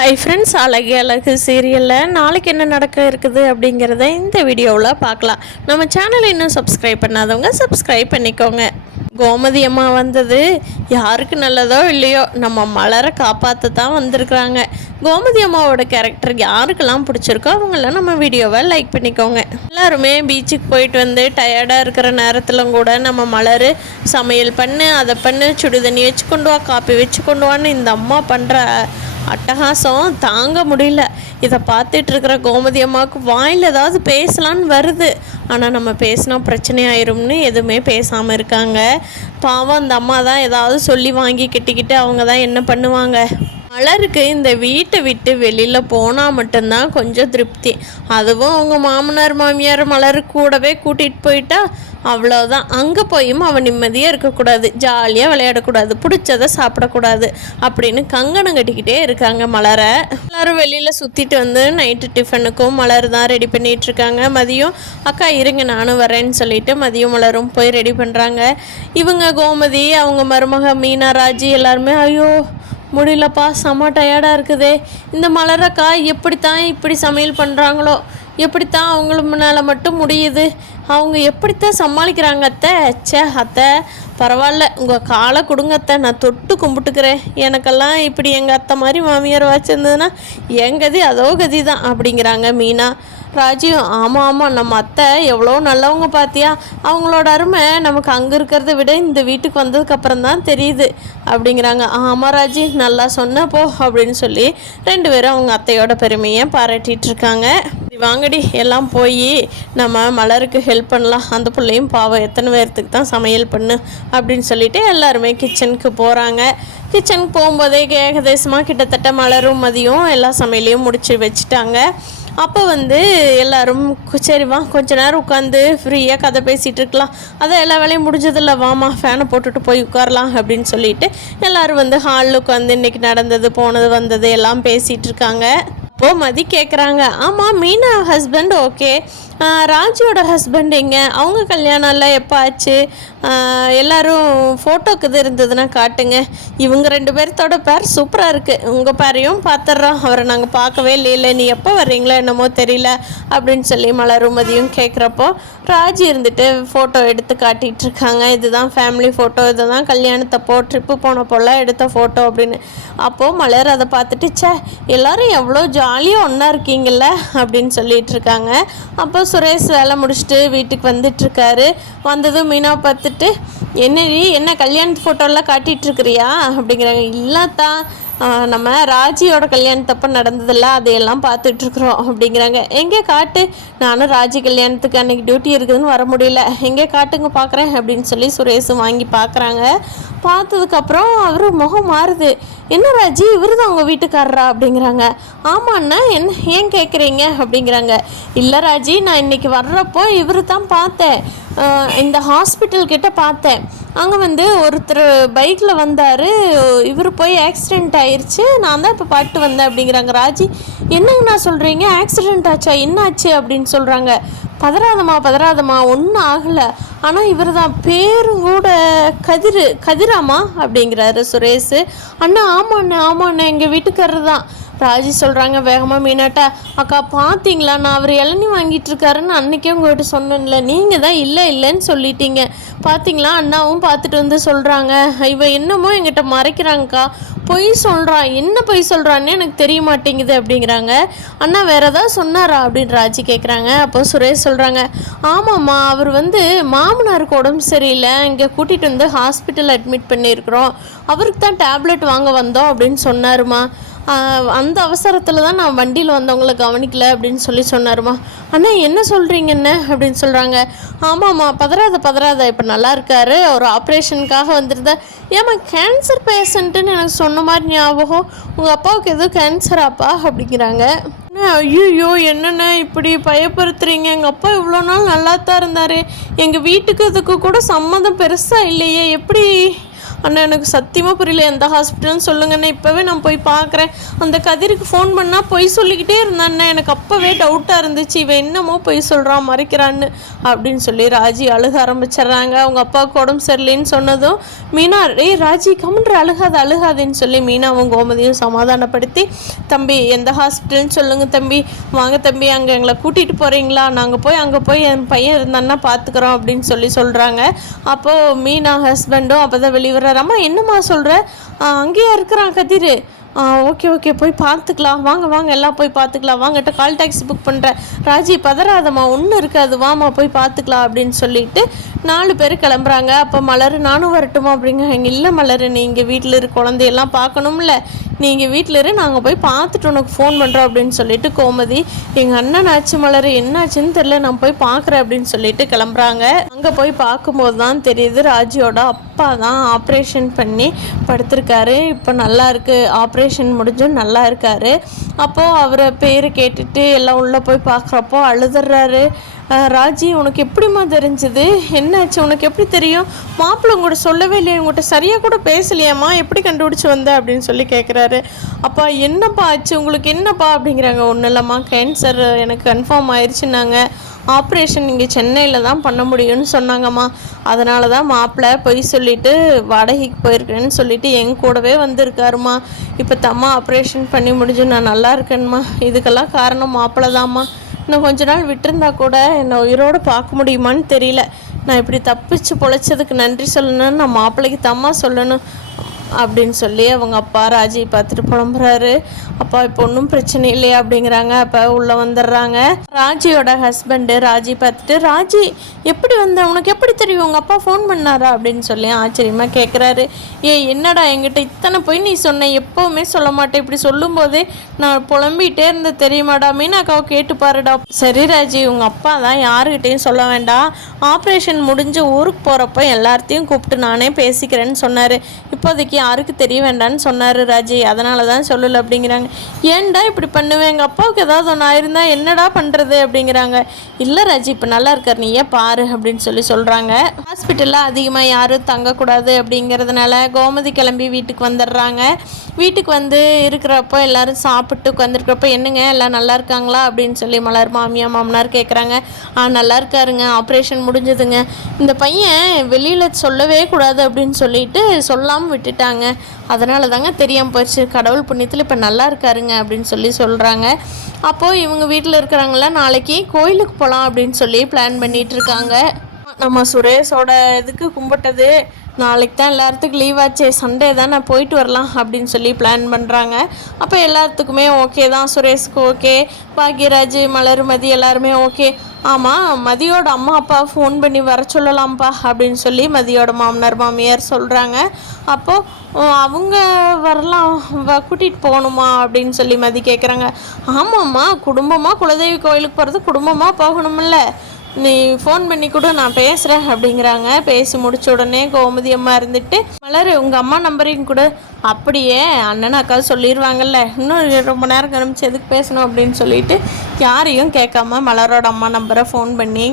Hi friends, அழகு அழகு சீரியலில் நாளைக்கு என்ன நடக்க இருக்குது அப்படிங்கிறத இந்த வீடியோவில் பார்க்கலாம். நம்ம சேனலை இன்னும் சப்ஸ்கிரைப் பண்ணாதவங்க சப்ஸ்கிரைப் பண்ணிக்கோங்க. கோமதி அம்மா வந்தது யாருக்கு நல்லதோ இல்லையோ நம்ம மலரை காப்பாற்ற தான் வந்திருக்கிறாங்க. கோமதி அம்மாவோட கேரக்டர் யாருக்கெல்லாம் பிடிச்சிருக்கோ அவங்களாம் நம்ம வீடியோவை லைக் பண்ணிக்கோங்க. எல்லாருமே பீச்சுக்கு போயிட்டு வந்து டயர்டாக இருக்கிற நேரத்தில் கூட நம்ம மலர் சமையல் பண்ணு, அதை பண்ணு, சுடு தண்ணி வச்சு கொண்டு வா, காப்பி வச்சு கொண்டு வான்னு இந்த அம்மா பண்ணுற அட்டகாசம் தாங்க முடியல. இதை பார்த்துட்டு இருக்கிற கோமதி அம்மாவுக்கு வாயில் ஏதாவது பேசலான்னு வருது. ஆனால் நம்ம பேசினா பிரச்சனை ஆயிரும்னு எதுவுமே பேசாமல் இருக்காங்க. பாவம் அந்த அம்மா தான் ஏதாவது சொல்லி வாங்கி கட்டிக்கிட்டு அவங்க தான் என்ன பண்ணுவாங்க. மலருக்கு இந்த வீட்டை விட்டு வெளியில் போனால் மட்டும்தான் கொஞ்சம் திருப்தி. அதுவும் அவங்க மாமனார் மாமியார் மலர் கூடவே கூட்டிகிட்டு போயிட்டா அவ்வளோதான். அங்கே போயும் அவன் நிம்மதியாக இருக்கக்கூடாது, ஜாலியாக விளையாடக்கூடாது, பிடிச்சதை சாப்பிடக்கூடாது அப்படின்னு கங்கணம் கட்டிக்கிட்டே இருக்காங்க மலரை. எல்லோரும் வெளியில் சுற்றிட்டு வந்து நைட்டு டிஃபனுக்கும் மலர் தான் ரெடி பண்ணிகிட்ருக்காங்க. மதியம் அக்கா இருங்க நானும் வரேன்னு சொல்லிட்டு மதியம் மலரும் போய் ரெடி பண்ணுறாங்க. இவங்க கோமதி, அவங்க மருமக மீனா, ராஜி எல்லாருமே ஐயோ முடியலப்பா, செம்ம டயர்டாக இருக்குதே, இந்த மலரக்கா எப்படித்தான் இப்படி சமையல் பண்ணுறாங்களோ, எப்படித்தான் அவங்கள முன்னால் மட்டும் முடியுது, அவங்க எப்படித்தான் சமாளிக்கிறாங்க அத்தை. அத்தை பரவாயில்ல, உங்கள் காலை கொடுங்க அத்தை, நான் தொட்டு கும்பிட்டுக்கிறேன். எனக்கெல்லாம் இப்படி எங்கள் அத்தை மாதிரி மாமியார் வச்சுருந்ததுன்னா என் கதி அதோ கதி தான் அப்படிங்கிறாங்க மீனா. ராஜியும் ஆமாம் நம்ம அத்தை எவ்வளோ நல்லவங்க பார்த்தியா, அவங்களோட அருமை நமக்கு அங்கே இருக்கிறத விட இந்த வீட்டுக்கு வந்ததுக்கப்புறம் தான் தெரியுது அப்படிங்கிறாங்க. ஆமாம் ராஜி, நல்லா சொன்னப்போ அப்படின்னு சொல்லி ரெண்டு பேரும் அவங்க அத்தையோட பெருமையை பாராட்டிகிட்ருக்காங்க. வாங்கடி எல்லாம் போய் நம்ம மலருக்கு ஹெல்ப் பண்ணலாம், அந்த பிள்ளையும் பாவம் எத்தனை பேர்த்துக்கு தான் சமையல் பண்ணு அப்படின்னு சொல்லிட்டு எல்லாருமே கிச்சனுக்கு போகிறாங்க. கிச்சனுக்கு போகும்போதே ஏகதேசமாக கிட்டத்தட்ட மலரும் மதியம் எல்லா சமையலையும் முடிச்சு வச்சுட்டாங்க. அப்போ எல்லோரும் சரி வா கொஞ்ச நேரம் உட்காந்து ஃப்ரீயாக கதை பேசிகிட்டு இருக்கலாம், அதான் எல்லா வேலையும் முடிஞ்சதில்ல, வாமா ஃபேனை போட்டுட்டு போய் உட்காரலாம் அப்படின்னு சொல்லிட்டு எல்லோரும் ஹாலில் உட்காந்து இன்றைக்கி நடந்தது போனது வந்தது எல்லாம் பேசிகிட்டு இருக்காங்க. அப்போது மதி கேட்குறாங்க, ஆமாம் மீனா ஹஸ்பண்ட் ஓகே, ராஜியோட ஹஸ்பண்ட் எங்கே, அவங்க கல்யாணம் எல்லாம் எப்போ ஆச்சு, எல்லோரும் ஃபோட்டோக்கு இது இருந்ததுன்னா காட்டுங்க, இவங்க ரெண்டு பேர்த்தோட பேர் சூப்பராக இருக்குது, உங்கள் பேரையும் பார்த்துட்றோம், அவரை நாங்கள் பார்க்கவே இல்லை, நீ எப்போ வர்றீங்களோ என்னமோ தெரியல அப்படின்னு சொல்லி மலரும் மதியும் கேட்குறப்போ ராஜி இருந்துட்டு ஃபோட்டோ எடுத்து காட்டிகிட்ருக்காங்க. இதுதான் ஃபேமிலி ஃபோட்டோ, இதுதான் கல்யாணத்தப்போ ட்ரிப்பு போனப்போலாம் எடுத்த ஃபோட்டோ அப்படின்னு. அப்போது மலர் அதை பார்த்துட்டு எல்லோரும் எவ்வளோ ஜாலியாக ஒன்றா இருக்கீங்கள அப்படின்னு சொல்லிகிட்டு இருக்காங்க. அப்போ சுரேஷ் வேலை முடிச்சுட்டு வீட்டுக்கு வந்துட்டுருக்காரு. வந்ததும் மீனா பார்த்துட்டு என்ன கல்யாணத்து ஃபோட்டோலாம் காட்டிகிட்ருக்குறியா அப்படிங்கிறாங்க. இல்லைத்தான், நம்ம ராஜியோட கல்யாணத்தப்போ நடந்ததில்ல அதையெல்லாம் பார்த்துட்ருக்குறோம் அப்படிங்கிறாங்க. எங்கே காட்டு, நானும் ராஜி கல்யாணத்துக்கு அன்றைக்கி டியூட்டி இருக்குதுன்னு வர முடியல, எங்கே காட்டுங்க பார்க்குறேன் அப்படின்னு சொல்லி சுரேஷும் வாங்கி பார்க்குறாங்க. பார்த்ததுக்கப்புறம் அவர் முகம் மாறுது. என்ன ராஜி, இவர் தான் உங்கள் வீட்டுக்காரரா அப்படிங்கிறாங்க. ஆமாண்ணா, என்ன ஏன் கேட்குறீங்க அப்படிங்கிறாங்க. இல்லை ராஜி, நான் இன்றைக்கி வர்றப்போ இவர் தான் பார்த்தேன், இந்த ஹாஸ்பிட்டல் கிட்ட பார்த்தேன், அங்கே ஒருத்தர் பைக்கில் வந்தார், இவர் போய் ஆக்சிடெண்ட் ஆயிடுச்சு, நான் தான் இப்போ பாட்டு வந்தேன் அப்படிங்கிறாங்க. ராஜி என்னங்கண்ணா சொல்கிறீங்க, ஆக்சிடெண்ட் ஆச்சா, என்ன ஆச்சு அப்படின்னு சொல்கிறாங்க. பதறாதம்மா ஒன்றும் ஆகலை, ஆனால் இவர் தான் பேரும் கூட கதிராமா அப்படிங்கிறாரு சுரேஷ். அண்ணா ஆமாண்ணே எங்கள் வீட்டுக்காரர் தான். ராஜி சொல்கிறாங்க வேகமாக மீனாட்டா, அக்கா பார்த்தீங்களா, நான் அவர் இளநீ வாங்கிட்டு இருக்காருன்னு அன்றைக்கே உங்கள்கிட்ட சொன்னேன்ல, நீங்கள் தான் இல்லைன்னு சொல்லிட்டீங்க, பார்த்தீங்களா அண்ணாவும் பார்த்துட்டு சொல்கிறாங்க, இவ என்னமோ எங்கிட்ட மறைக்கிறாங்கக்கா, பொய் சொல்கிறான், என்ன பொய் சொல்கிறான்னு எனக்கு தெரிய மாட்டேங்குது அப்படிங்கிறாங்க. அண்ணா வேறு ஏதாவது சொன்னாரா அப்படின்னு ராஜி கேட்குறாங்க. அப்போ சுரேஷ் சொல்கிறாங்க, ஆமாம்மா அவர் மாமனாருக்கு உடம்பு சரியில்லை, இங்கே கூட்டிகிட்டு ஹாஸ்பிட்டல் அட்மிட் பண்ணியிருக்கிறோம், அவருக்கு தான் டேப்லெட் வாங்க வந்தோம் அப்படின்னு சொன்னாருமா, அந்த அவசரத்தில் தான் நான் வண்டியில் வந்தவங்களை கவனிக்கல அப்படின்னு சொல்லி சொன்னாருமா. அண்ணா என்ன சொல்கிறீங்கன்னு அப்படின்னு சொல்கிறாங்க. ஆமாம்மா பதறாத, இப்போ நல்லா இருக்காரு, ஒரு ஆப்ரேஷனுக்காக வந்துருந்தா. ஏம்மா கேன்சர் பேஷண்ட்டுன்னு எனக்கு சொன்ன மாதிரி ஞாபகம், உங்கள் அப்பாவுக்கு எதுவும் கேன்சராப்பா அப்படிங்கிறாங்க. ஐயோ என்னென்ன இப்படி பயப்படுத்துறீங்க, எங்கள் அப்பா இவ்வளோ நாள் நல்லா தான் இருந்தார், எங்கள் வீட்டுக்கு இதுக்கு கூட சம்மந்தம் பெருசாக இல்லையே, எப்படி அண்ணா எனக்கு சத்தியமாக புரியல, எந்த ஹாஸ்பிட்டல்னு சொல்லுங்கண்ணே, இப்போவே நான் போய் பார்க்குறேன். அந்த கதிருக்கு ஃபோன் பண்ணால் பொய் சொல்லிக்கிட்டே இருந்தாண்ணே, எனக்கு அப்போவே டவுட்டாக இருந்துச்சு, இவன் என்னமோ பொய் சொல்கிறான் மறைக்கிறான்னு அப்படின்னு சொல்லி ராஜி அழுக ஆரம்பிச்சிட்றாங்க. அவங்க அப்பாவுக்கு உடம்பு சரியில்லைன்னு சொன்னதும் மீனா ராஜி கம்முன்ற அழுகாதுன்னு சொல்லி மீனாவும் கோமதியும் சமாதானப்படுத்தி, தம்பி எந்த ஹாஸ்பிட்டல்னு சொல்லுங்கள் தம்பி, வாங்க தம்பி அங்கே எங்களை கூட்டிகிட்டு போகிறீங்களா, நாங்கள் அங்கே போய் என் பையன் இருந்தான்னா பார்த்துக்குறோம் அப்படின்னு சொல்கிறாங்க. அப்போது மீனா ஹஸ்பண்டும் அப்போ தான் வெளிவர்றாரம்மா, என்னம்மா சொல்கிற, அங்கேயே இருக்கிறான் கதிர், ஓகே போய் பார்த்துக்கலாம், வாங்க எல்லாம் போய் பார்த்துக்கலாம், வாங்கிட்ட கால் டாக்ஸி புக் பண்ணுறேன், ராஜி பதறாதம்மா ஒன்றும் இருக்காது, வாமா போய் பார்த்துக்கலாம் அப்படின்னு சொல்லிட்டு 4 பேர் கிளம்புறாங்க. அப்போ மலர் நானும் வரட்டுமா அப்படிங்க, இல்லை மலர் நீங்கள் வீட்டில் இருக்க குழந்தையெல்லாம் பார்க்கணும்ல, நீங்கள் வீட்டில் இரு, நாங்கள் போய் பார்த்துட்டு உனக்கு ஃபோன் பண்ணுறோம் அப்படின்னு சொல்லிட்டு கோமதி, எங்கள் அண்ணன் ஆச்சு மலர், என்னாச்சுன்னு தெரில, நான் போய் பார்க்குறேன் அப்படின்னு சொல்லிட்டு கிளம்புறாங்க. அங்கே போய் பார்க்கும்போது தான் தெரியுது ராஜியோட அப்பா தான் ஆப்ரேஷன் பண்ணி படுத்திருக்காரு. இப்போ நல்லா இருக்குது, ஆப்ரேஷன் முடிஞ்சும் நல்லா இருக்காரு. அப்போது அவரை பேர் கேட்டுட்டு எல்லாம் உள்ளே போய் பார்க்குறப்போ அழுதுறாரு. ராஜி உனக்கு எப்படிம்மா தெரிஞ்சுது, என்னாச்சு, உனக்கு எப்படி தெரியும், மாப்பிள்ளை உங்கள்கிட்ட சொல்லவே இல்லையா, உங்கள்கிட்ட சரியாக கூட பேசலையாம்மா, எப்படி கண்டுபிடிச்சி வந்த அப்படின்னு சொல்லி கேட்குறாரு. அப்பா என்னப்பா ஆச்சு உங்களுக்கு, என்னப்பா அப்படிங்கிறாங்க. ஒன்றும் இல்லைம்மா, கேன்சர் எனக்கு கன்ஃபார்ம் ஆயிடுச்சுன்னாங்க, ஆப்ரேஷன் இங்கே சென்னையில் தான் பண்ண முடியும்னு சொன்னாங்கம்மா, அதனால தான் மாப்பிள்ளை பொய் சொல்லிவிட்டு வாடகைக்கு போயிருக்கேன்னு சொல்லிவிட்டு என் கூடவே வந்திருக்காருமா, இப்போ தம்மா ஆப்ரேஷன் பண்ணி முடிஞ்சு நான் நல்லா இருக்கேன்மா, இதுக்கெல்லாம் காரணம் மாப்பிள்ளை தாம்மா, இன்னும் கொஞ்ச நாள் விட்டுருந்தா கூட என்னை உயிரோடு பார்க்க முடியுமான்னு தெரியல, நான் இப்படி தப்பிச்சு பொழைச்சதுக்கு நன்றி சொல்லணும்னு நான் மாப்பிள்ளைக்கு தம்மா சொல்லணும் அப்படின்னு சொல்லி அவங்க அப்பா ராஜி பார்த்துட்டு புலம்புறாரு. அப்பா இப்போ ஒன்றும் பிரச்சனை இல்லையா அப்படிங்கிறாங்க. அப்போ உள்ளே வந்துடுறாங்க. ராஜியோட ஹஸ்பண்டு ராஜி பார்த்துட்டு, ராஜி எப்படி வந்த, உனக்கு எப்படி தெரியும், உங்கள் அப்பா ஃபோன் பண்ணாரா அப்படின்னு சொல்லி ஆச்சரியமாக கேட்குறாரு. என்னடா என்கிட்ட இத்தனை போய் நீ சொன்ன, எப்போவுமே சொல்ல மாட்டேன், இப்படி சொல்லும்போதே நான் புலம்பிகிட்டே இருந்த தெரியுமாடா, மீனாக்காவை கேட்டு பாருடா. சரி ராஜி, உங்கள் அப்பா தான் யாருக்கிட்டையும் சொல்ல வேண்டாம், ஆப்ரேஷன் முடிஞ்சு ஊருக்கு போகிறப்போ எல்லார்த்தையும் கூப்பிட்டு நானே பேசிக்கிறேன்னு சொன்னார், இப்போதைக்கு யாருக்கு தெரிய வேண்டான்னு சொன்னார் ராஜி, அதனால தான் சொல்லலை அப்படிங்கிறாங்க. ஏன்டா இப்படி பண்ணுவேன், எங்கள் அப்பாவுக்கு ஏதாவது ஒன்று ஆயிருந்தா என்னடா பண்ணுறது அப்படிங்கிறாங்க. இல்லை ராஜி இப்போ நல்லா இருக்கார், நீயே பாரு அப்படின்னு சொல்கிறாங்க. ஹாஸ்பிட்டலில் அதிகமாக யாரும் தங்கக்கூடாது அப்படிங்கிறதுனால கோமதி கிளம்பி வீட்டுக்கு வந்துடுறாங்க. வீட்டுக்கு வந்து இருக்கிறப்போ எல்லோரும் சாப்பிட்டு உட்காந்துருக்கிறப்போ, என்னங்க எல்லாம் நல்லா இருக்காங்களா அப்படின்னு சொல்லி மலர் மாமனார் கேட்குறாங்க. நல்லா இருக்காருங்க, ஆப்ரேஷன் முடிஞ்சதுங்க, இந்த பையன் வெளியில் சொல்லவே கூடாது அப்படின்னு சொல்லிட்டு சொல்லாமல் விட்டுட்டாங்க, அதனால தாங்க தெரியாமல் போயிடுச்சு, கடவுள் புண்ணியத்தில் இப்போ நல்லா இருக்காருங்க அப்படின்னு சொல்கிறாங்க. அப்போது இவங்க வீட்டில் இருக்கிறாங்கள, நாளைக்கு கோயிலுக்கு போகலாம் அப்படின்னு சொல்லி பிளான் பண்ணிகிட்டு இருக்காங்க. நம்ம சுரேஷோட இதுக்கு கும்பிட்டது நாளைக்கு தான், எல்லாத்துக்கும் லீவ் ஆச்சு, சண்டே தான் நான் போயிட்டு வரலாம் அப்படின்னு சொல்லி பிளான் பண்ணுறாங்க. அப்போ எல்லாத்துக்குமே ஓகே தான், சுரேஷ்க்கு ஓகே, பாக்யராஜ் மலர்மதி எல்லாருமே ஓகே. ஆமாம், மதியோட அம்மா அப்பா ஃபோன் பண்ணி வர சொல்லலாம்ப்பா அப்படின்னு சொல்லி மதியோட மாமியார் சொல்கிறாங்க. அப்போது அவங்க வரலாம், கூட்டிகிட்டு போகணுமா அப்படின்னு சொல்லி மதி கேட்குறாங்க. ஆமாம்மா, குடும்பமாக குலதெய்வ கோயிலுக்கு போகிறது குடும்பமாக போகணுமில்ல, நீ ஃபோன் பண்ணி கூட நான் பேசுகிறேன் அப்படிங்கிறாங்க. பேசி முடிச்ச உடனே கோமதி அம்மா இருந்துட்டு, மலர் உங்கள் அம்மா நம்பரையும் கூட, அப்படியே அண்ணன் அக்கா சொல்லிடுவாங்கல்ல, இன்னும் ரொம்ப நேரம் கணிச்சு எதுக்கு பேசணும் அப்படின்னு சொல்லிட்டு யாரையும் கேட்காம மலரோட அம்மா நம்பரை ஃபோன் பண்ணி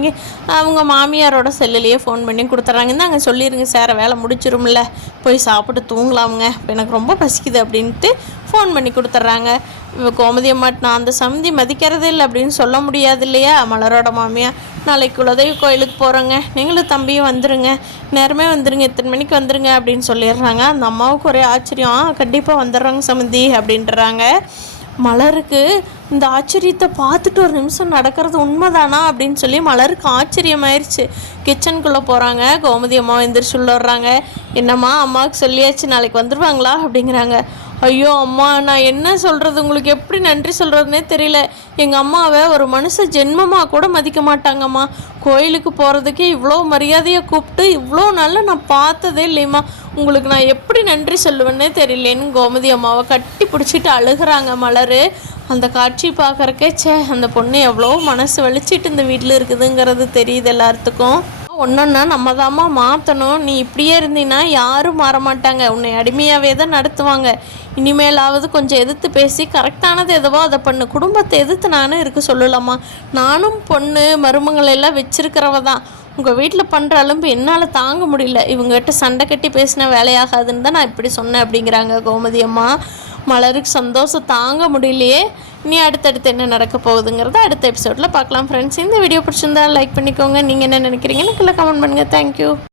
அவங்க மாமியாரோட செல்லுலேயே ஃபோன் பண்ணி கொடுத்துட்றாங்க. இந்தாங்க சொல்லிடுங்க சார், வேலை முடிச்சிரும்ல, போய் சாப்பிட்டு தூங்கலாமுங்க, இப்போ எனக்கு ரொம்ப பசிக்குது அப்படின்ட்டு ஃபோன் பண்ணி கொடுத்துட்றாங்க. கோமதி அம்மா நான் அந்த சம்மந்தி மதிக்கிறதே இல்லை அப்படின்னு சொல்ல முடியாது இல்லையா. மலரோட மாமியார், நாளைக்கு குலதெய்வ கோயிலுக்கு போகிறோங்க, நீங்களும் தம்பியும் வந்துடுங்க, நேரமே வந்துடுங்க, எத்தனை மணிக்கு வந்துடுங்க அப்படின்னு சொல்லிடுறாங்க. அந்த அம்மாவுக்கு ஒரே ஆச்சரியம், கண்டிப்பாக வந்துடுறாங்க சம்மந்தி அப்படின்றாங்க. மலருக்கு இந்த ஆச்சரியத்தை பார்த்துட்டு ஒரு நிமிஷம் நடக்கிறது உண்மைதானா அப்படின்னு சொல்லி மலருக்கு ஆச்சரியமாயிருச்சு. கிச்சனுக்குள்ளே போகிறாங்க. கோமதி அம்மா எந்திரிச்சு உள்ள வர்றாங்க. என்னம்மா அம்மாவுக்கு சொல்லியாச்சு, நாளைக்கு வந்துடுவாங்களா அப்படிங்கிறாங்க. ஐயோ அம்மா, நான் என்ன சொல்கிறது, உங்களுக்கு எப்படி நன்றி சொல்கிறதுனே தெரியல, எங்கள் அம்மாவை ஒரு மனுஷ ஜென்மமாக கூட மதிக்க மாட்டாங்கம்மா, கோயிலுக்கு போகிறதுக்கே இவ்வளோ மரியாதையாக கூப்பிட்டு இவ்வளோ நாள் நான் பார்த்ததே இல்லைம்மா, உங்களுக்கு நான் எப்படி நன்றி சொல்லுவேன்னே தெரியலேன்னு கோமதி அம்மாவை கட்டி பிடிச்சிட்டு அழுகிறாங்க மலர். அந்த காட்சி பார்க்குறக்கே அந்த பொண்ணு எவ்வளோ மனசு வலிச்சிட்டு இந்த வீட்டில் இருக்குதுங்கிறது தெரியுது எல்லாத்துக்கும். ஒன்றொன்னா நம்ம தாம்மா மாற்றணும், நீ இப்படியே இருந்தீன்னா யாரும் மாறமாட்டாங்க, உன்னை அடிமையாகவே தான் நடத்துவாங்க, இனிமேலாவது கொஞ்சம் எதிர்த்து பேசி கரெக்டானது எதுவோ அதை பண்ணு, குடும்பத்தை எதிர்த்து நானும் இருக்க சொல்லலாமா, நானும் பொண்ணு மருமங்களெல்லாம் வச்சிருக்கிறவ தான், உங்கள் வீட்டில் பண்ணுற அலும்பு என்னால் தாங்க முடியல, இவங்ககிட்ட சண்டை கட்டி பேசின வேலையாகாதுன்னு தான் நான் இப்படி சொன்னேன் அப்படிங்கிறாங்க கோமதி அம்மா. மலருக்கு சந்தோஷம் தாங்க முடியலையே. இனி அடுத்தடுத்து என்ன நடக்க போகுதுங்கிறத அடுத்த எபிசோடில் பார்க்கலாம் ஃப்ரெண்ட்ஸ். இந்த வீடியோ பிடிச்சிருந்தா லைக் பண்ணிக்கோங்க. நீங்கள் என்ன நினைக்கிறீங்கன்னு கீழே கமெண்ட் பண்ணுங்கள். தேங்க்யூ.